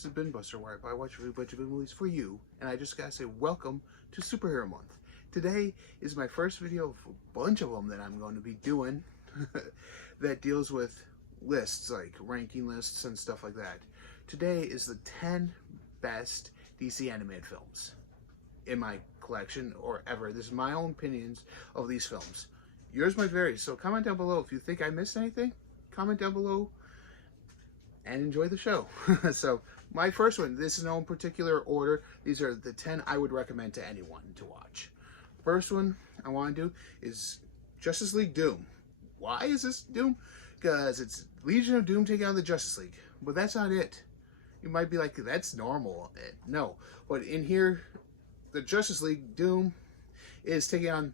This is BINBUSTER, where I watch a bunch of movies for you, and I just gotta say welcome to Superhero Month. Today is my first video of a bunch of them that I'm going to be doing that deals with lists, like ranking lists and stuff like that. Today is the 10 best DC animated films in my collection, or ever. This is my own opinions of these films. Yours might vary, so comment down below if you think I missed anything. Comment down below and enjoy the show. So my first one, this is no particular order. These are the 10 I would recommend to anyone to watch. First one I want to do is Justice League Doom. Why is this Doom? Because it's Legion of Doom taking on the Justice League. But that's not it. You might be like, that's normal. No. But in here, the Justice League Doom is taking on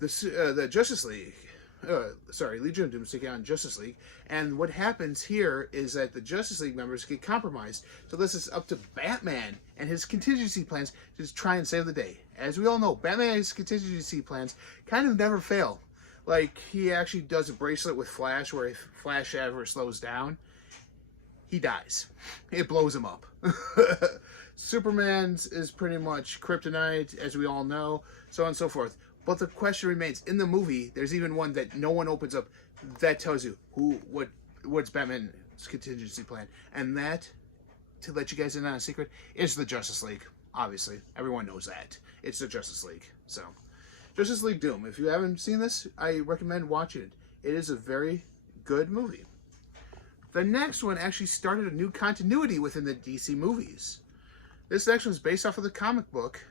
the Justice League. Legion of Doom is taking on Justice League. And what happens here is that the Justice League members get compromised. So this is up to Batman and his contingency plans to just try and save the day. As we all know, Batman's contingency plans kind of never fail. Like, he actually does a bracelet with Flash, where if Flash ever slows down, he dies. It blows him up. Superman's is pretty much kryptonite, as we all know, so on and so forth. But the question remains, in the movie, there's even one that no one opens up that tells you what's Batman's contingency plan. And that, to let you guys in on a secret, is the Justice League. Obviously, everyone knows that. It's the Justice League. So, Justice League Doom. If you haven't seen this, I recommend watching it. It is a very good movie. The next one actually started a new continuity within the DC movies. This actually was based off of the comic book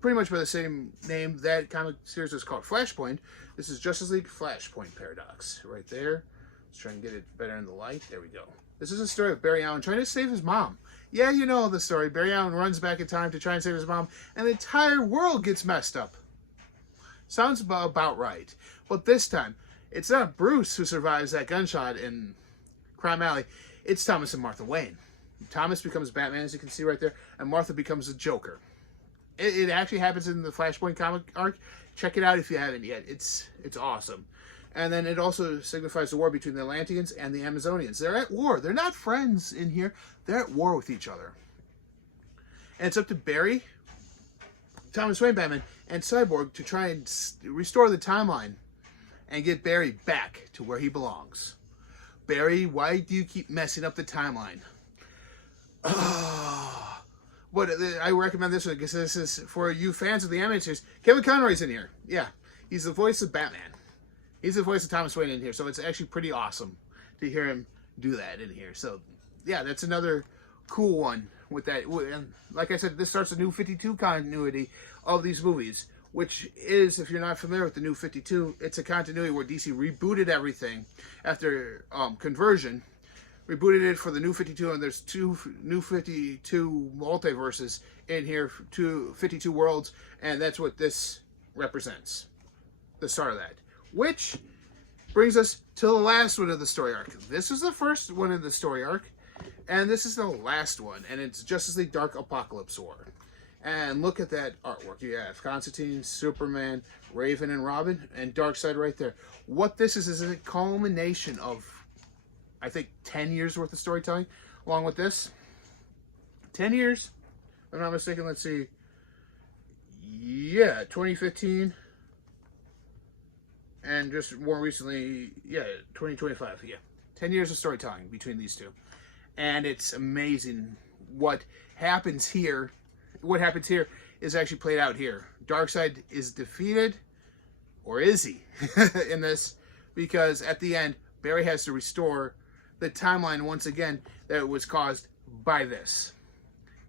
pretty much by the same name. That comic series is called Flashpoint. This is Justice League Flashpoint Paradox. Right there. Let's try and get it better in the light. There we go. This is a story of Barry Allen trying to save his mom. Yeah, you know the story. Barry Allen runs back in time to try and save his mom, and the entire world gets messed up. Sounds about right. But this time, it's not Bruce who survives that gunshot in Crime Alley. It's Thomas and Martha Wayne. Thomas becomes Batman, as you can see right there, and Martha becomes the Joker. It actually happens in the Flashpoint comic arc. Check it out if you haven't yet. It's awesome. And then it also signifies the war between the Atlanteans and the Amazonians. They're at war. They're not friends in here. They're at war with each other. And it's up to Barry, Thomas Wayne Batman, and Cyborg to try and restore the timeline and get Barry back to where he belongs. Barry, why do you keep messing up the timeline? But I recommend this one because this is for you fans of the animated series. Kevin Conroy's in here. Yeah, he's the voice of Batman. He's the voice of Thomas Wayne in here, so it's actually pretty awesome to hear him do that in here. So, yeah, that's another cool one with that. And like I said, this starts a new 52 continuity of these movies, which is, if you're not familiar with the new 52, it's a continuity where DC rebooted everything after conversion. Rebooted it for the new 52, and there's two new 52 multiverses in here, 52 worlds, and that's what this represents. The start of that. Which brings us to the last one of the story arc. This is the first one in the story arc, and this is the last one, and it's Justice League Dark Apocalypse War. And look at that artwork. You have Constantine, Superman, Raven, and Robin, and Darkseid right there. What this is a culmination of, I think, 10 years worth of storytelling, along with this. 10 years, if I'm not mistaken. Let's see. Yeah, 2015. And just more recently, yeah, 2025. Yeah, 10 years of storytelling between these two. And it's amazing what happens here. What happens here is actually played out here. Darkseid is defeated, or is he, in this? Because at the end, Barry has to restore the timeline once again that was caused by this.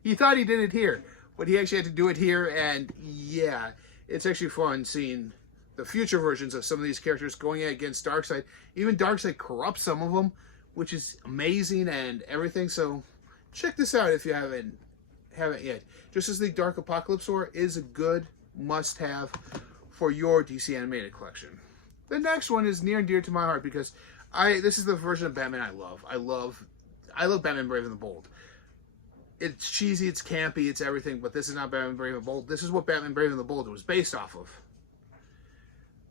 He thought he did it here, but he actually had to do it here, and yeah, it's actually fun seeing the future versions of some of these characters going against Darkseid. Even Darkseid corrupts some of them, which is amazing and everything. So check this out if you haven't yet. Justice League Dark Apocalypse War is a good must-have for your DC animated collection. The next one is near and dear to my heart because this is the version of Batman I love. I love Batman Brave and the Bold. It's cheesy, it's campy, it's everything, but this is not Batman Brave and the Bold. This is what Batman Brave and the Bold was based off of.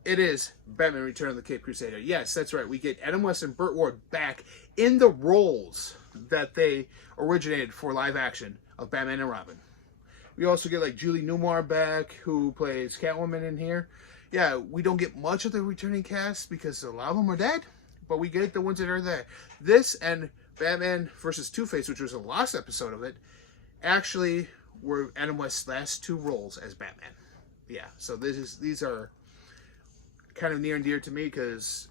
It is Batman Return of the Caped Crusader. Yes, that's right. We get Adam West and Burt Ward back in the roles that they originated for live action of Batman and Robin. We also get like Julie Newmar back, who plays Catwoman in here. Yeah, we don't get much of the returning cast because a lot of them are dead, but we get the ones that are there. This and Batman versus Two-Face, which was the last episode of it, actually were Adam West's last 2 roles as Batman. Yeah, so these are kind of near and dear to me because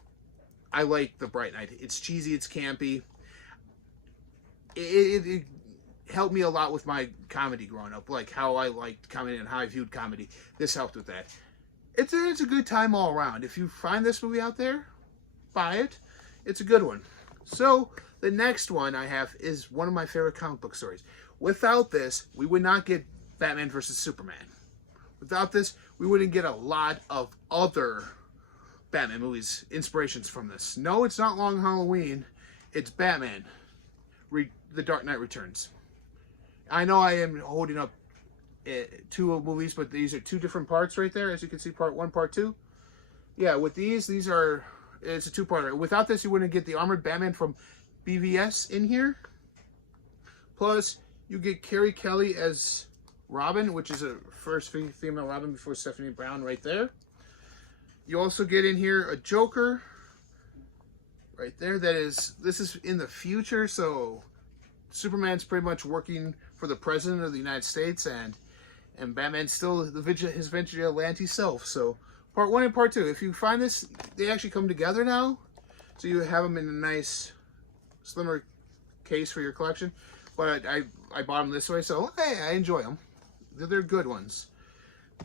I like the Bright Knight. It's cheesy, it's campy. It helped me a lot with my comedy growing up, like how I liked comedy and how I viewed comedy. This helped with that. It's a good time all around. If you find this movie out there, buy it. It's a good one. So the next one I have is one of my favorite comic book stories. Without this, we would not get Batman versus Superman. Without this, we wouldn't get a lot of other Batman movies, inspirations from this. No, it's not Long Halloween. It's Batman, The Dark Knight Returns. I know I am holding up 2 movies, but these are 2 different parts right there. As you can see, part 1, part 2. Yeah, with these are, it's a 2-parter. Without this, you wouldn't get the Armored Batman from BVS in here. Plus, you get Carrie Kelly as Robin, which is a first female Robin before Stephanie Brown right there. You also get in here a Joker right there. This is in the future, so Superman's pretty much working for the President of the United States, and Batman's still his vigilante self. So part 1 and part 2, if you find this, they actually come together now, so you have them in a nice slimmer case for your collection. But I bought them this way, so hey, I enjoy them. They're good ones.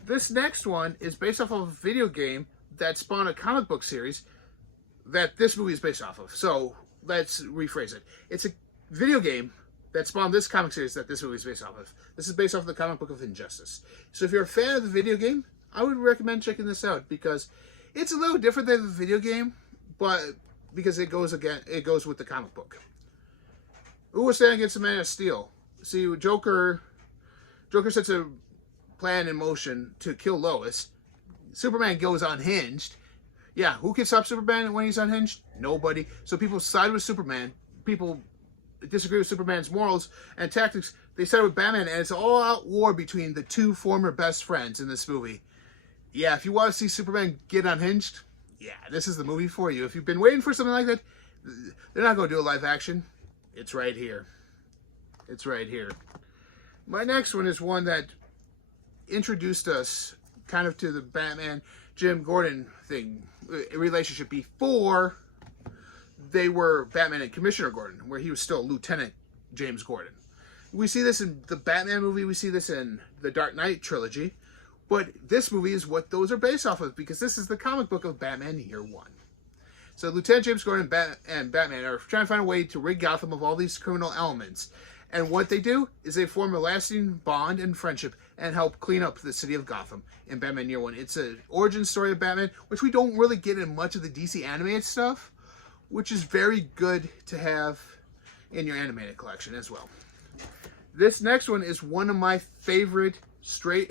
This next one is based off of a video game that spawned a comic book series that this movie is based off of. So let's rephrase it. It's a video game that spawned this comic series that this movie is based off of. This is based off of the comic book of Injustice. So if you're a fan of the video game, I would recommend checking this out because it's a little different than the video game, but because it goes with the comic book. Who was standing against the Man of Steel? See, Joker sets a plan in motion to kill Lois. Superman goes unhinged. Yeah, who can stop Superman when he's unhinged? Nobody. So people side with Superman. People disagree with Superman's morals and tactics. They side with Batman, and it's an all-out war between the 2 former best friends in this movie. Yeah, if you want to see Superman get unhinged, yeah, this is the movie for you. If you've been waiting for something like that, they're not going to do a live action. It's right here. It's right here. My next one is one that introduced us kind of to the Batman Jim Gordon thing, relationship before they were Batman and Commissioner Gordon, where he was still Lieutenant James Gordon. We see this in the Batman movie, we see this in the Dark Knight trilogy, but this movie is what those are based off of because this is the comic book of Batman Year One. So Lieutenant James Gordon and Batman are trying to find a way to rid Gotham of all these criminal elements. And what they do is they form a lasting bond and friendship and help clean up the city of Gotham in Batman Year One. It's an origin story of Batman, which we don't really get in much of the DC animated stuff, which is very good to have in your animated collection as well. This next one is one of my favorite straight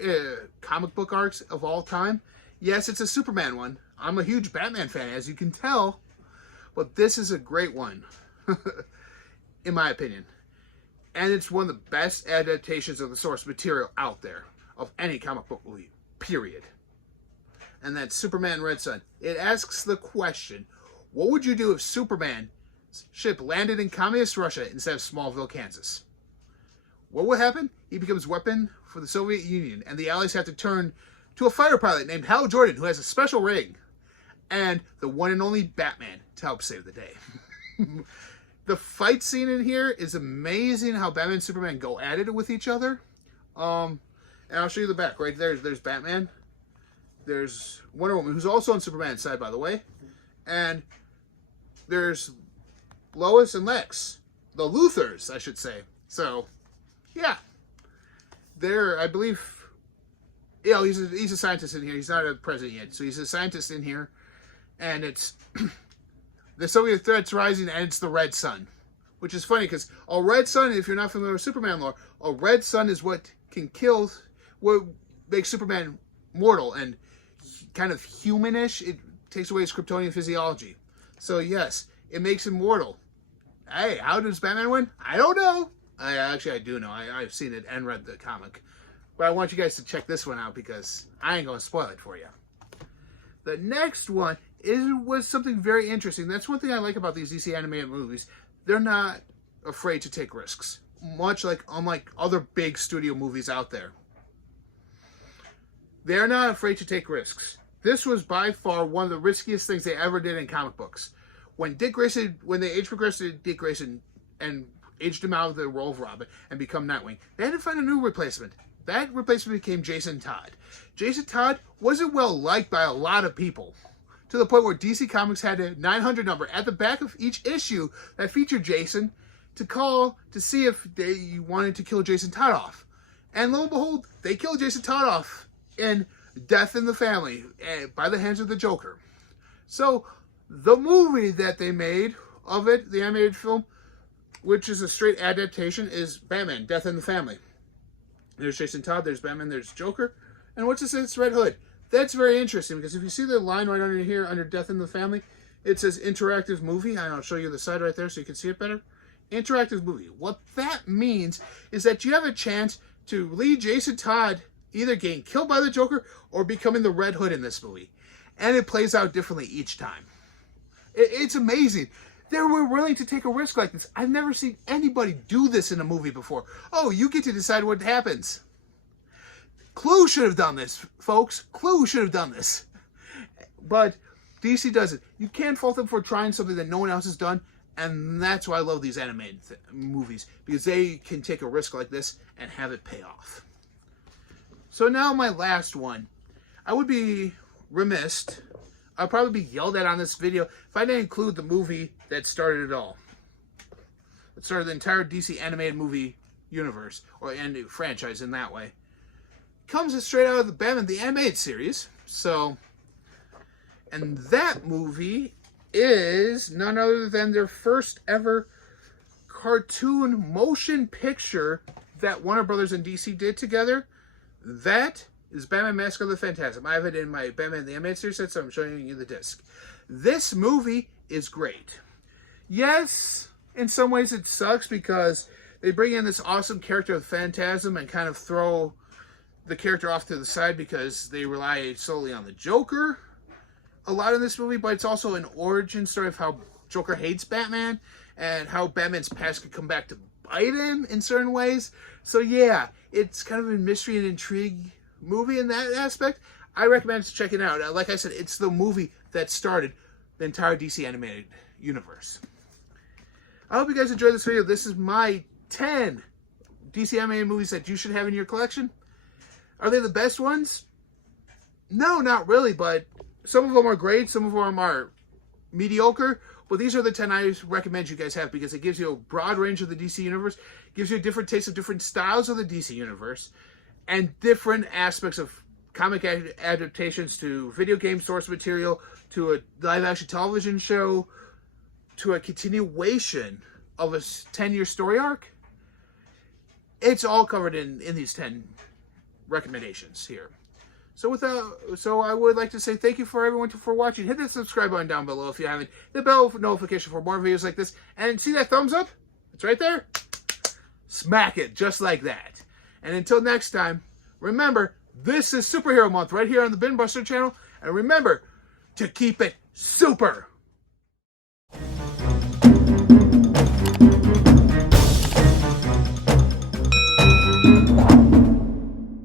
comic book arcs of all time. Yes, it's a Superman one. I'm a huge Batman fan, as you can tell, but this is a great one, in my opinion. And it's one of the best adaptations of the source material out there, of any comic book movie, period. And that's Superman Red Son. It asks the question, what would you do if Superman's ship landed in communist Russia instead of Smallville, Kansas? What would happen? He becomes a weapon for the Soviet Union, and the Allies have to turn to a fighter pilot named Hal Jordan, who has a special rig, and the one and only Batman to help save the day. The fight scene in here is amazing, how Batman and Superman go at it with each other. And I'll show you the back. Right there, there's Batman. There's Wonder Woman, who's also on Superman's side, by the way. And there's Lois and Lex. The Luthors, I should say. So, yeah. They're, I believe... Yeah, he's a scientist in here. He's not a president yet. So he's a scientist in here. And it's... the Soviet threat's rising, and it's the Red Sun. Which is funny, because a Red Sun, if you're not familiar with Superman lore, a Red Sun is what can kill... what makes Superman mortal and kind of humanish. It takes away his Kryptonian physiology. So yes, it makes him mortal. Hey, how does Batman win? I don't know. I do know. I've seen it and read the comic. But I want you guys to check this one out because I ain't going to spoil it for you. The next one was something very interesting. That's one thing I like about these DC animated movies. They're not afraid to take risks. Unlike other big studio movies out there. They're not afraid to take risks. This was by far one of the riskiest things they ever did in comic books. When they age progressed Dick Grayson and aged him out of the role of Robin and become Nightwing, they had to find a new replacement. That replacement became Jason Todd. Jason Todd wasn't well liked by a lot of people, to the point where DC Comics had a 900 number at the back of each issue that featured Jason to call to see if they wanted to kill Jason Todd off. And lo and behold, they killed Jason Todd off in Death in the Family by the hands of the Joker. So the movie that they made of it, the animated film, which is a straight adaptation, is Batman, Death in the Family. There's Jason Todd, there's Batman, there's Joker. And what's this? It's Red Hood. That's very interesting because if you see the line right under here, under Death in the Family, it says interactive movie. And I'll show you the side right there so you can see it better. Interactive movie. What that means is that you have a chance to lead Jason Todd either getting killed by the Joker or becoming the Red Hood in this movie. And it plays out differently each time. It's amazing. They were willing to take a risk like this. I've never seen anybody do this in a movie before. Oh, you get to decide what happens. Clue should have done this, folks. Clue should have done this. But DC does it. You can't fault them for trying something that no one else has done. And that's why I love these animated movies. Because they can take a risk like this and have it pay off. So now my last one. I would be remiss. I'll probably be yelled at on this video if I didn't include the movie that started it all. It started the entire DC animated movie universe, and franchise in that way. Comes straight out of the Batman the Animated Series. So, and that movie is none other than their first ever cartoon motion picture that Warner Brothers and DC did together. That is Batman Mask of the Phantasm. I have it in my Batman the Animated Series set, so I'm showing you the disc. This movie is great. Yes, in some ways it sucks because they bring in this awesome character of Phantasm and kind of throw the character off to the side because they rely solely on the Joker a lot in this movie, but it's also an origin story of how Joker hates Batman and how Batman's past could come back to bite him in certain ways. So yeah, it's kind of a mystery and intrigue movie in that aspect. I recommend checking it out. Like I said, it's the movie that started the entire DC animated universe. I hope you guys enjoyed this video. This is my 10 DC animated movies that you should have in your collection. Are they the best ones? No, not really, but some of them are great, some of them are mediocre, but these are the 10 I recommend you guys have because it gives you a broad range of the DC universe, gives you a different taste of different styles of the DC universe, and different aspects of comic adaptations to video game source material, to a live-action television show, to a continuation of a 10-year story arc. It's all covered in these 10 recommendations here. So I would like to say thank you for everyone for watching. Hit that subscribe button down below if you haven't. The bell for notification for more videos like this. And see that thumbs up? It's right there. Smack it just like that. And until next time, remember, this is Superhero Month right here on the BINBUSTER channel. And remember to keep it super.